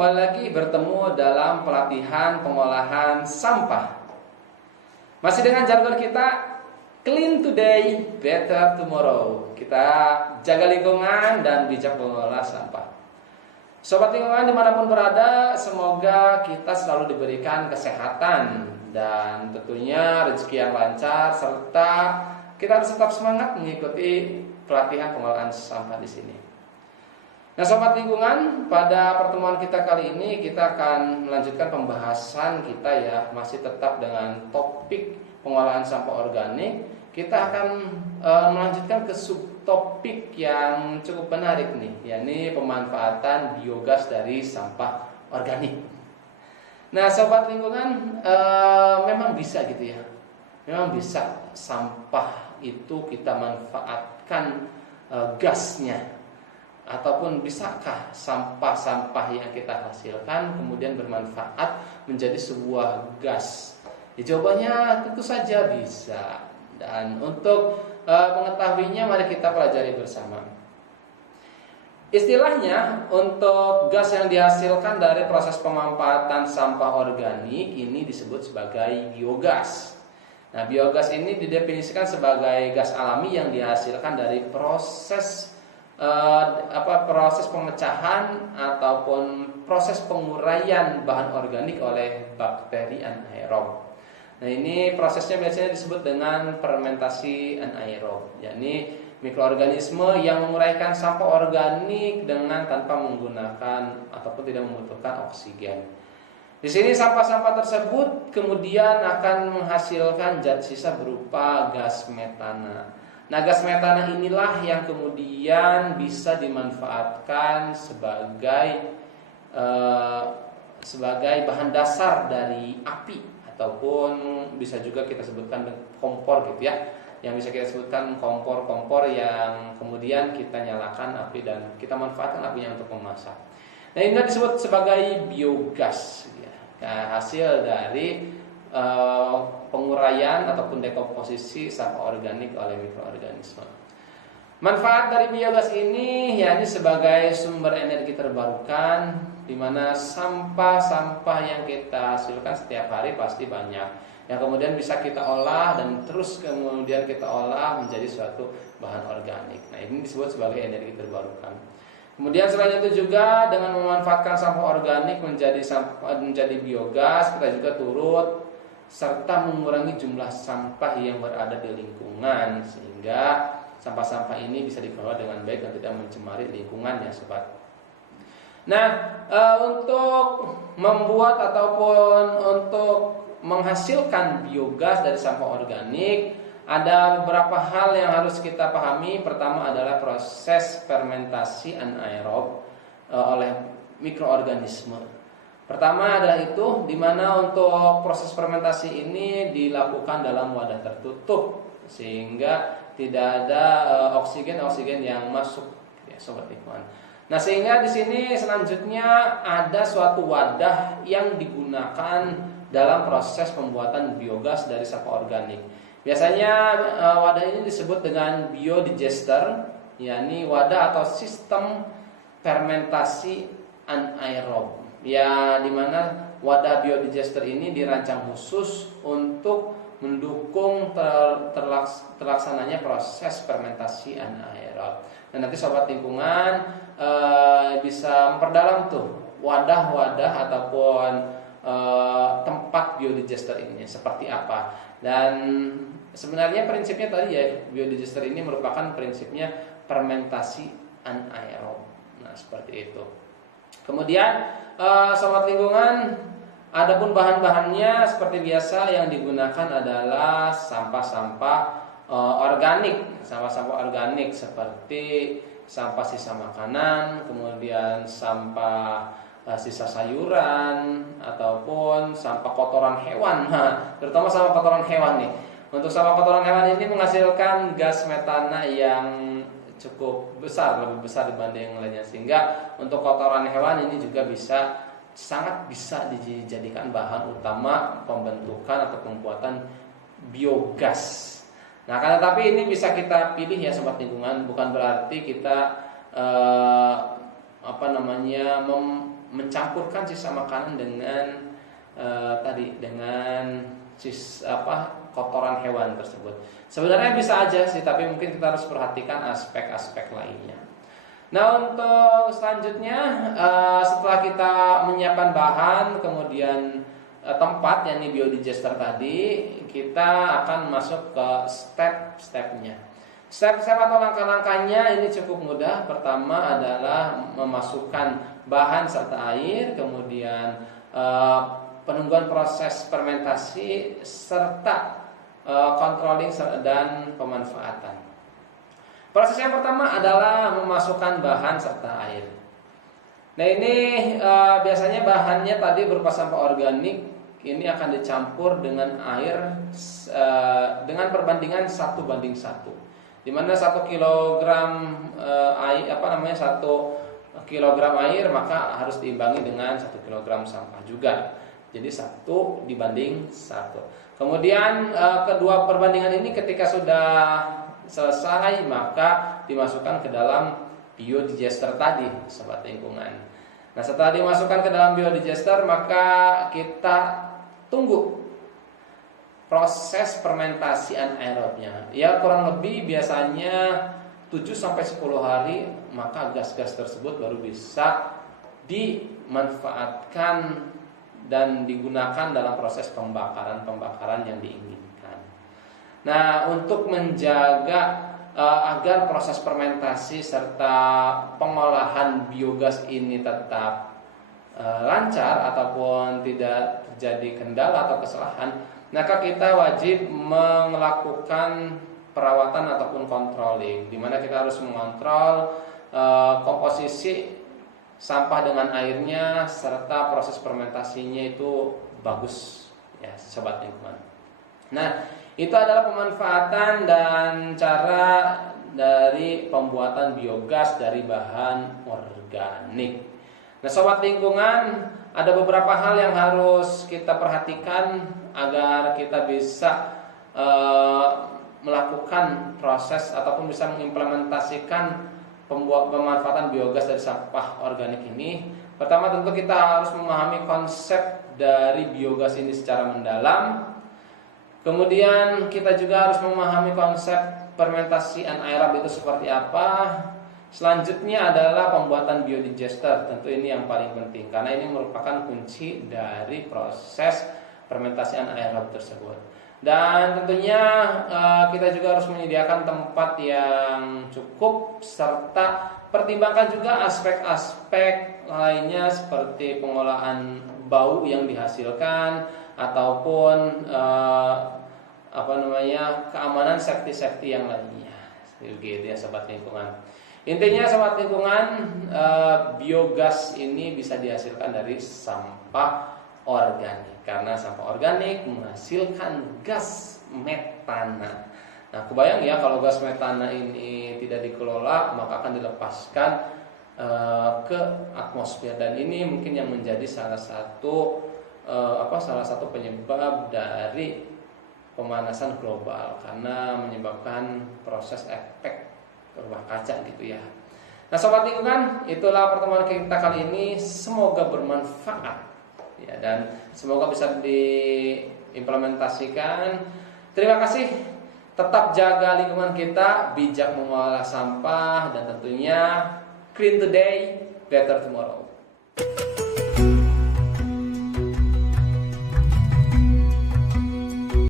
kembali lagi bertemu dalam pelatihan pengolahan sampah. Masih dengan jargon kita clean today, better tomorrow. Kita jaga lingkungan dan bijak mengelola sampah. Sobat lingkungan dimanapun berada, semoga kita selalu diberikan kesehatan dan tentunya rezeki yang lancar, serta kita harus tetap semangat mengikuti pelatihan pengolahan sampah di sini. Nah, sobat lingkungan, pada pertemuan kita kali ini kita akan melanjutkan pembahasan kita ya, masih tetap dengan topik pengolahan sampah organik. Kita akan melanjutkan ke subtopik yang cukup menarik nih, yakni pemanfaatan biogas dari sampah organik. Nah, sobat lingkungan, memang bisa gitu ya. Memang bisa sampah itu kita manfaatkan gasnya. Ataupun bisakah sampah-sampah yang kita hasilkan kemudian bermanfaat menjadi sebuah gas? Jawabannya tentu saja bisa. Dan untuk mengetahuinya mari kita pelajari bersama. Istilahnya untuk gas yang dihasilkan dari proses pemanfaatan sampah organik ini disebut sebagai biogas. Nah, biogas ini didefinisikan sebagai gas alami yang dihasilkan dari proses pemecahan ataupun proses penguraian bahan organik oleh bakteri anaerob. Nah, ini prosesnya biasanya disebut dengan fermentasi anaerob, yakni mikroorganisme yang menguraikan sampah organik dengan tanpa menggunakan ataupun tidak membutuhkan oksigen. Di sini sampah-sampah tersebut kemudian akan menghasilkan zat sisa berupa gas metana. Nah, gas metana inilah yang kemudian bisa dimanfaatkan sebagai bahan dasar dari api, ataupun bisa juga kita sebutkan kompor gitu ya. Yang bisa kita sebutkan kompor-kompor yang kemudian kita nyalakan api dan kita manfaatkan apinya untuk memasak. Nah, ini disebut sebagai biogas ya. Nah, hasil dari penguraian ataupun dekomposisi sampah organik oleh mikroorganisme. Manfaat dari biogas ini yakni sebagai sumber energi terbarukan, di mana sampah-sampah yang kita hasilkan setiap hari pasti banyak, yang kemudian bisa kita olah dan terus kemudian kita olah menjadi suatu bahan organik. Nah, ini disebut sebagai energi terbarukan. Kemudian selain itu juga dengan memanfaatkan sampah organik menjadi biogas, kita juga turut serta mengurangi jumlah sampah yang berada di lingkungan, sehingga sampah-sampah ini bisa dikelola dengan baik dan tidak mencemari lingkungan ya sobat. Nah, untuk membuat ataupun untuk menghasilkan biogas dari sampah organik, ada beberapa hal yang harus kita pahami. Pertama adalah proses fermentasi anaerob oleh mikroorganisme. Pertama adalah itu, di mana untuk proses fermentasi ini dilakukan dalam wadah tertutup sehingga tidak ada oksigen yang masuk ya sobat lingkungan. Nah, sehingga di sini selanjutnya ada suatu wadah yang digunakan dalam proses pembuatan biogas dari sampah organik. Biasanya wadah ini disebut dengan biodigester, yakni wadah atau sistem fermentasi anaerob. Ya, dimana wadah biodigester ini dirancang khusus untuk mendukung terlaksananya proses fermentasi anaerob. Dan nanti sobat lingkungan bisa memperdalam tuh wadah-wadah ataupun tempat biodigester ini seperti apa. Dan sebenarnya prinsipnya tadi ya, biodigester ini merupakan prinsipnya fermentasi anaerob. Nah, seperti itu. Kemudian sobat lingkungan, adapun bahan-bahannya seperti biasa yang digunakan adalah sampah-sampah organik, sampah-sampah organik seperti sampah sisa makanan, kemudian sampah sisa sayuran ataupun sampah kotoran hewan. Nah, terutama sampah kotoran hewan nih. Untuk sampah kotoran hewan ini menghasilkan gas metana yang cukup besar, lebih besar dibanding yang lainnya, sehingga untuk kotoran hewan ini juga sangat bisa dijadikan bahan utama pembentukan atau pembuatan biogas. Nah, karena tapi ini bisa kita pilih ya sobat lingkungan, bukan berarti kita mencampurkan sisa makanan dengan dengan kotoran hewan tersebut. Sebenarnya bisa aja sih, tapi mungkin kita harus perhatikan aspek-aspek lainnya. Nah, untuk selanjutnya setelah kita menyiapkan bahan, kemudian tempat, yakni biodigester tadi, kita akan masuk ke step-stepnya. Step-step atau langkah-langkahnya ini cukup mudah. Pertama adalah memasukkan bahan serta air, kemudian penungguan proses fermentasi serta controlling dan pemanfaatan. Proses yang pertama adalah memasukkan bahan serta air. Nah, ini biasanya bahannya tadi berupa sampah organik. Ini akan dicampur dengan air dengan perbandingan 1:1, di mana 1 kilogram air 1 kilogram air maka harus diimbangi dengan 1 kilogram sampah juga. Jadi 1:1. Kemudian kedua perbandingan ini ketika sudah selesai maka dimasukkan ke dalam biodigester tadi, sobat lingkungan. Nah, setelah dimasukkan ke dalam biodigester maka kita tunggu proses fermentasi anaerobnya. Ya, kurang lebih biasanya 7-10 hari, maka gas-gas tersebut baru bisa dimanfaatkan dan digunakan dalam proses pembakaran yang diinginkan. Nah, untuk menjaga agar proses fermentasi serta pengolahan biogas ini tetap lancar ataupun tidak terjadi kendala atau kesalahan, maka kita wajib melakukan perawatan ataupun controlling, di mana kita harus mengontrol komposisi sampah dengan airnya serta proses fermentasinya itu bagus, ya sobat lingkungan. Nah, itu adalah pemanfaatan dan cara dari pembuatan biogas dari bahan organik. Nah, sobat lingkungan, ada beberapa hal yang harus kita perhatikan agar kita bisa melakukan proses ataupun bisa mengimplementasikan pemanfaatan biogas dari sampah organik ini. Pertama, tentu kita harus memahami konsep dari biogas ini secara mendalam. Kemudian kita juga harus memahami konsep fermentasi anaerob itu seperti apa. Selanjutnya adalah pembuatan biodigester. Tentu ini yang paling penting karena ini merupakan kunci dari proses fermentasi anaerob tersebut. Dan tentunya kita juga harus menyediakan tempat yang cukup serta pertimbangkan juga aspek-aspek lainnya seperti pengolahan bau yang dihasilkan ataupun keamanan safety yang lainnya. Gitu ya sobat lingkungan. Intinya sobat lingkungan, biogas ini bisa dihasilkan dari sampah organik karena sampah organik menghasilkan gas metana. Nah, kebayang ya kalau gas metana ini tidak dikelola maka akan dilepaskan ke atmosfer, dan ini mungkin yang menjadi salah satu penyebab dari pemanasan global karena menyebabkan proses efek rumah kaca gitu ya. Nah, sobat lingkungan, itulah pertemuan kita kali ini. Semoga bermanfaat ya, dan semoga bisa diimplementasikan. Terima kasih. Tetap jaga lingkungan kita, bijak mengolah sampah, dan tentunya clean today, better tomorrow.